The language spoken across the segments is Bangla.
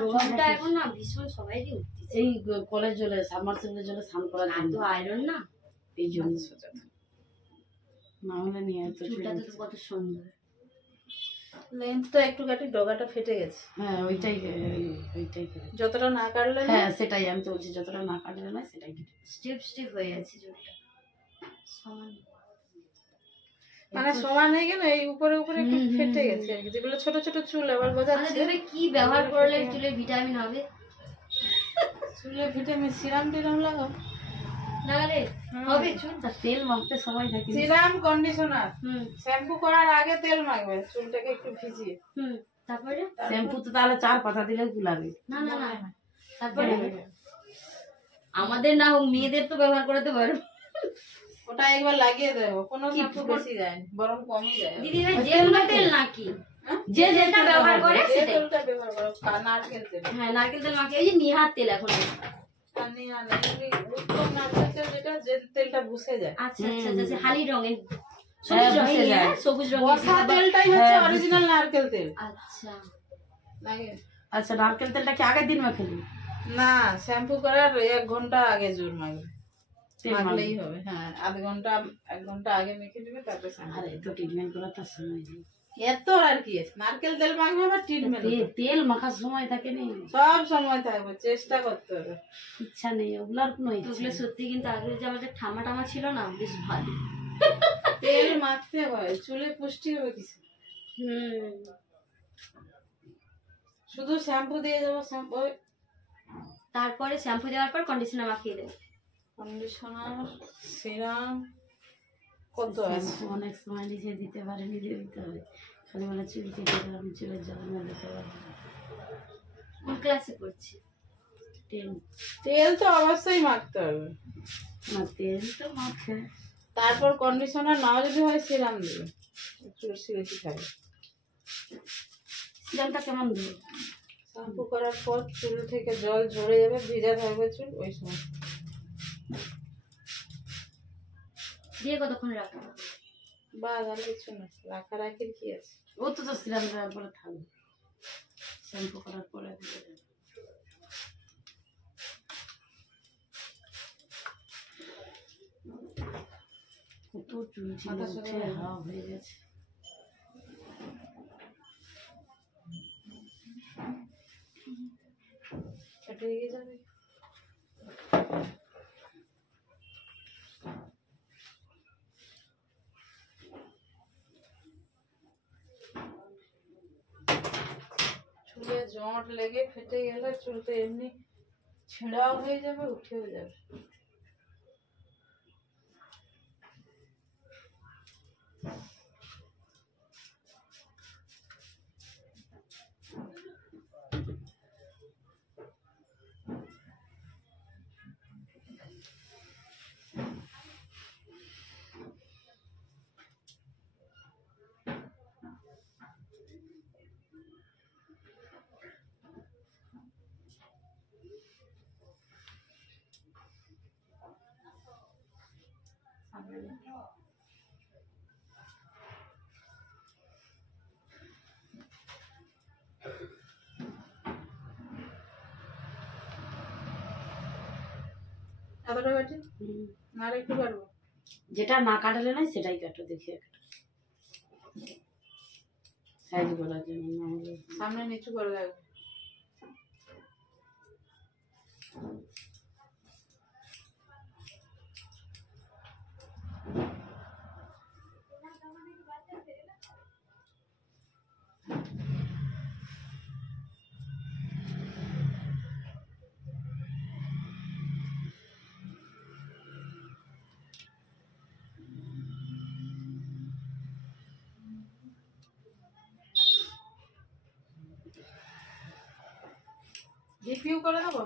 চুলটা এখন না ভীষণ সবাইরই উঠতেছে, এই কলের জলে সাবমার্সিবলের জলে স্নান করার জন্য, তো আয়রন না এই জন্য না হলে নিয়ে তো চুলটা তো কত সুন্দর। লেন্থ তো একটু কাটি, ডগাটা ফেটে গেছে। হ্যাঁ ওইটাই যতটা না কাটলে, হ্যাঁ সেটাই আমি তো বলছি, যতটা না কাটলে না সেটাই স্টেপ স্টেপ হয়ে যাচ্ছে চুলটা সমান, মানে সমান হয়ে গেল, এই উপরে উপরে একটু ফেটে গেছে আর কি, যেগুলো ছোট ছোট চুল আবার গজাচ্ছে। মানে কি ব্যবহার করলে চুলে ভিটামিন হবে? চুলে ভিটামিন সিরাম টিরাম লাগাও, লাগালে হবে চুল। তেল মাখতে সময় থাকে, সিরাম কন্ডিশনার, শ্যাম্পু করার আগে তেল মাখবে চুলটাকে একটু ভিজিয়ে। তারপরে শ্যাম্পু তো তাহলে 4 পাতা দিলেও গুলাবে না না না, তারপরে আমাদের না হোক মেয়েদের তো ব্যবহার করতে পারো। ওটা একবার লাগিয়ে দেবো, কোনো শ্যাম্পু বেশি যায় না, বরং কমই যায়। দিদি ভাই জেল না তেল নাকি? যে যেটা ব্যবহার করে সেটাই তেলটা ব্যবহার করো, নারকেল তেল। হ্যাঁ নারকেল তেল মাখিয়ে, ওই যে নিহার তেল এখন উত্তম নারকেল তেল, যেটা যে তেলটা বুঝে যায়। আচ্ছা আচ্ছা আচ্ছা, হালি রঙের সবুজ রঙের বসা তেলটাই হচ্ছে অরিজিনাল নারকেল তেল। আচ্ছা লাগে। আচ্ছা নারকেল তেলটা কি আগের দিন মাখে নি? না, শ্যাম্পু করার 1 ঘন্টা আগে জোর মাখবে, মাখলেই হবে। হ্যাঁ 1 ঘন্টা আগে মেখে দিবে, তারপরে শ্যাম্পু। আরে তো ট্রিটমেন্ট করার তো সময় নেই, এত আর কি আছে, নারকেল তেল মাখবে আবার ট্রিটমেন্ট, তেল মাখার সময় থাকে নি, সব সময় থাকবে, চেষ্টা করতে হবে। ইচ্ছা নেই ওগুলার কোনো ওগুলো সত্যি, কিন্তু আগে যে আমাদের ঠামা টামা ছিল না, বেশ ভালো। তেল মাখতে হয়, চুলে পুষ্টি হবে কিছু। শুধু শ্যাম্পু দিয়ে যাবো, শ্যাম্পু তারপরে শ্যাম্পু দেওয়ার পর কন্ডিশনার মাখিয়ে দেবো। কন্ডিশনার, সিরাম, কত আছে, অনেক সময় নিজে দিতে পারে, নিজে দিতে হবে, খালি বলে চুল কেটে দিলাম, চুলের যত্ন দিতে পারে। কোন ক্লাসে পড়ছি? তেল তো অবশ্যই মাখতে হবে, না তেল তো মাখে, তারপর কন্ডিশনার নাও যদি হয় সিরাম দেবে, চুল সিল্কি থাকে। সিরামটা কেমন দেবে? শ্যাম্পু করার পর চুল থেকে জল ঝরে যাবে, ভিজা থাকবে চুল, ওই সময় দিয়ে কতক্ষণ রাখবো? বাস আর কিছু না, রাখা রাখির কি আছে। ও তো সিরাম দেওয়ার পরে থাকবে, শ্যাম্পু করার পরে দিয়ে দেবে। কত চুল ছিল উঠে হাওয়া হয়ে গেছে। এটা এগিয়ে যাবে। চুলে জট লেগে ফেটে গেলে চুল তো এমনি ছেঁড়াও হয়ে যাবে, উঠেও যাবে। এতটা কাটি, আর একটু কাটবো। যেটা না কাটালে নাই সেটাই কাটো, দেখি একটা সাইজ করার জন্য, না হলে সামনে নিচু করে রাখবে। রিভিউ করে দেবো।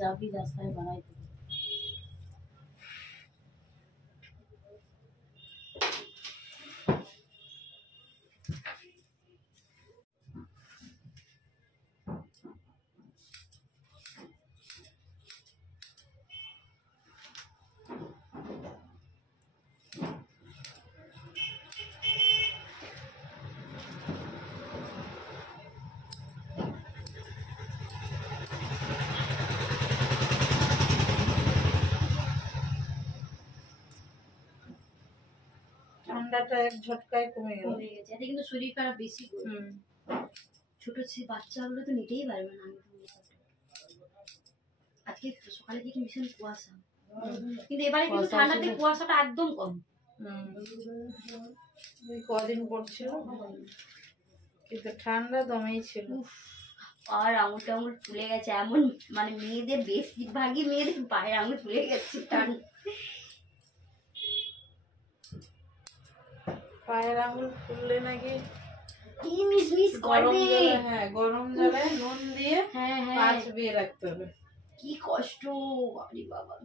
যাবি রাস্তায় বাড়াইতে ঠান্ডাটা এক ঝটকায় কমে গেল। কমে গেছে, এতে কিন্তু শরীর খারাপ বেশি করে। ছোট বাচ্চাগুলো তো নিতেই পারবে না। আজকে সকালে কিন্তু ভীষণ কুয়াশা, কিন্তু এবারে কিন্তু ঠান্ডাতে কুয়াশাটা একদম কম। কদিন পড়ছিল কিন্তু ঠান্ডা দমেই ছিল। আর আঙুল টাঙুল ফুলে গেছে, এমন মানে মেয়েদের বেশিরভাগই মেয়েদের পায়ের আঙুল ফুলে গেছে ঠান্ডা। পায়ের আঙুল ফুললে নাকি কি মিসমিস গরম করবে। জলে, হ্যাঁ গরম জলে নুন দিয়ে হ্যাঁ পা হ্যাঁ, চুবিয়ে রাখতে হবে। কি কষ্ট বাড়ি বাবা।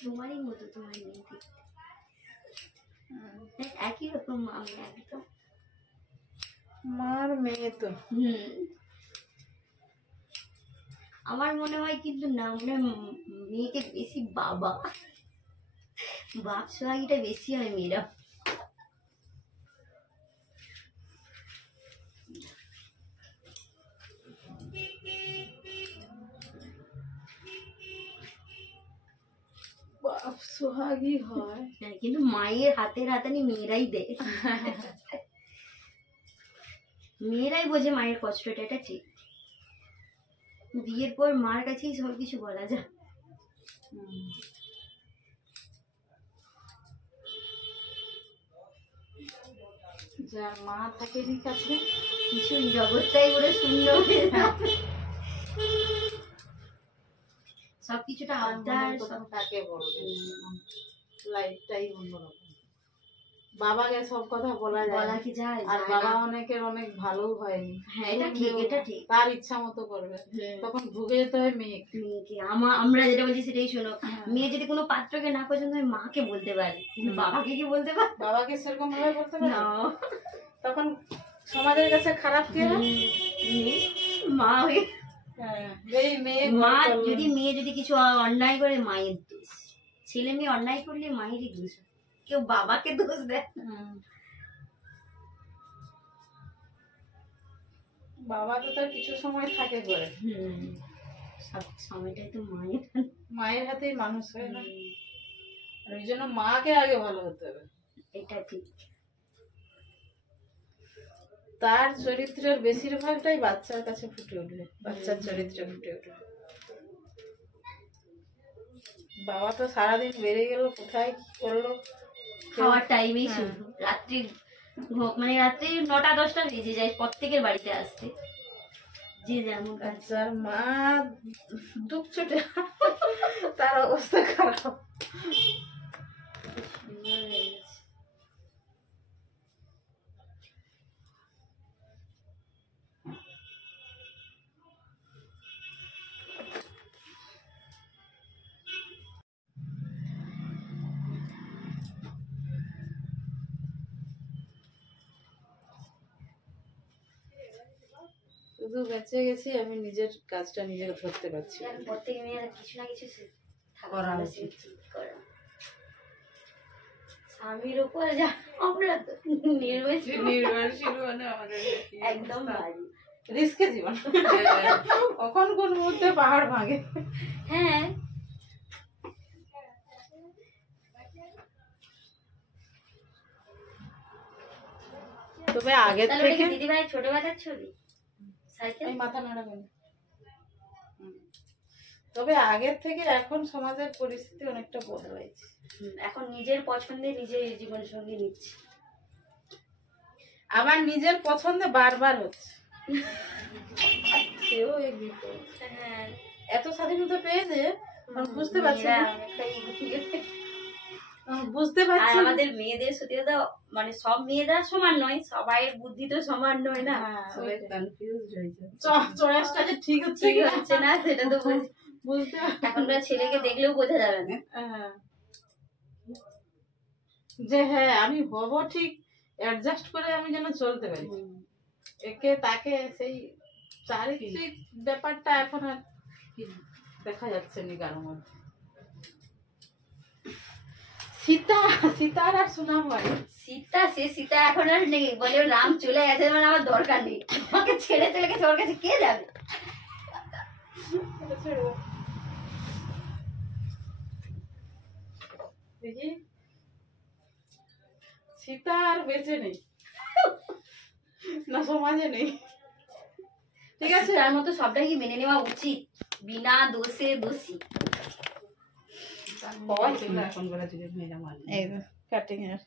তোমারই মতো তোমার মেয়ে দেখতে, একই রকম আমি একদম। মার মেয়ে তো। আমার মনে হয় কিন্তু না, মনে মেয়েকে বেশি বাবা বাপ সোহাগীটা বেশি হয় মেয়েরা। বাপ সোহাগী হয়, কিন্তু মায়ের হাতের হাতানি মেয়েরাই দেয়। মেয়েরাই বোঝে মায়ের কষ্টটা, এটা ঠিক। বিয়ের পর মার কাছেই সব কিছু বলা যায়। যার মা থাকেনি কাছে কিছু জগৎটাই করে শূন্য হয়ে যাবে। সবকিছুটা আবদার, সব তাকে বলবে, লাইফটাই অন্যরকম। বাবাকে সব কথা বলা কি যায়, আর বাবা অনেকের অনেক ভালো হয়নি। হ্যাঁ এটা ঠিক, এটা ঠিক। তার ইচ্ছা মতো করবে, তখন ভুগে যেতে হয় মেয়েকে। আমরা যেটা বলছি সেটাই শোনো। মেয়ে যদি কোনো পাত্রকে না পছন্দ হয় মাকে বলতে পারে, কিন্তু বাবাকে কি বলতে পারে? বাবাকে সেরকম ভাবে বলতে পারে না, তখন সমাজের কাছে খারাপ কি হয়, মা হয়ে মা মেয়ে যদি কিছু অন্যায় করে মায়ের দোষ, ছেলে মেয়ে অন্যায় করলে মায়েরই দোষ, কেউ বাবাকে দোষ দেয়। বাবা তো তার কিছু সময় থাকে করে, সব সময়টাই তো মায়ের হাতেই মানুষ হয় না। ওই জন্য মাকে আগে ভালো হতে হবে, এটা ঠিক। তার চরিত্রের বেশিরভাগটাই বাচ্চার কাছে ফুটে উঠবে, বাচ্চার চরিত্রে ফুটে উঠবে। বাবা তো সারাদিন বেড়ে গেল, কোথায় কি করলো, খাওয়ার টাইমেই শুরু, রাত্রি মানে রাত্রি 9টা-10টা বেজে যায় প্রত্যেকের বাড়িতে আসতে, যে যেমন। বাচ্চার মা দুঃখ ছোটে, তার অবস্থা খারাপ। শুধু বেঁচে গেছি, আমি নিজের কাজটা নিজে ধরতে পারছি। প্রত্যেক মেয়েরা কিছু না কিছু করা উচিত। স্বামীর উপর যা আমরা তো নির্ভরশীল, নির্ভরশীল মানে আমাদের একদম বাড়ি। রিস্কে জীবন, কখন কোন মুহূর্তে পাহাড় ভাঙে। হ্যাঁ তবে আগের তাহলে ওটা থেকে কি দিদিভাই ছোটবেলার ছবি সাইকেল? এই মাথা নাড়াবেন। তবে আগের থেকে এখন সমাজের পরিস্থিতি অনেকটা বদলাইছে। এখন নিজের পছন্দে নিজে জীবন সঙ্গী নিচ্ছে, আবার নিজের পছন্দে বারবার হচ্ছে, সেও এক বিপদ। হ্যাঁ এত স্বাধীনতা পেয়ে যে বুঝতে পারছি না, বুঝতে আর পারছি না। আমাদের মেয়েদের সত্যি কথা মানে সব মেয়েরা সমান নয়, সবাই বুদ্ধি তো সমান নয় না, সবাই কনফিউজ হয়েছে। চয়েসটা যে ঠিক হচ্ছে ঠিক কি হচ্ছে না সেটা তো বুঝতে এখনকার ছেলেকে দেখলেও বোঝা যাবে না। হ্যাঁ। যে হ্যাঁ আমি হব ঠিক, অ্যাডজাস্ট করে আমি যেন চলতে পারি, একে তাকে সেই চারিত্রিক ব্যাপারটা এখন আর দেখা যাচ্ছে না কারোর মধ্যে। সীতার আর সুনাম হয় সীতা এখন আর নেই, বলে রাম চলে গেছে মানে আমার দরকার নেই, আমাকে ছেড়ে চলে গেছে, ওর কাছে কে যাবে? দেখি সীতা আর বেঁচে নেই না, সমাজে নেই। ঠিক আছে, তার মতো সবটাই কি মেনে নেওয়া উচিত? বিনা দোষে দোষী এখন করা যুগের মেয়েরা মানে কাটিং এর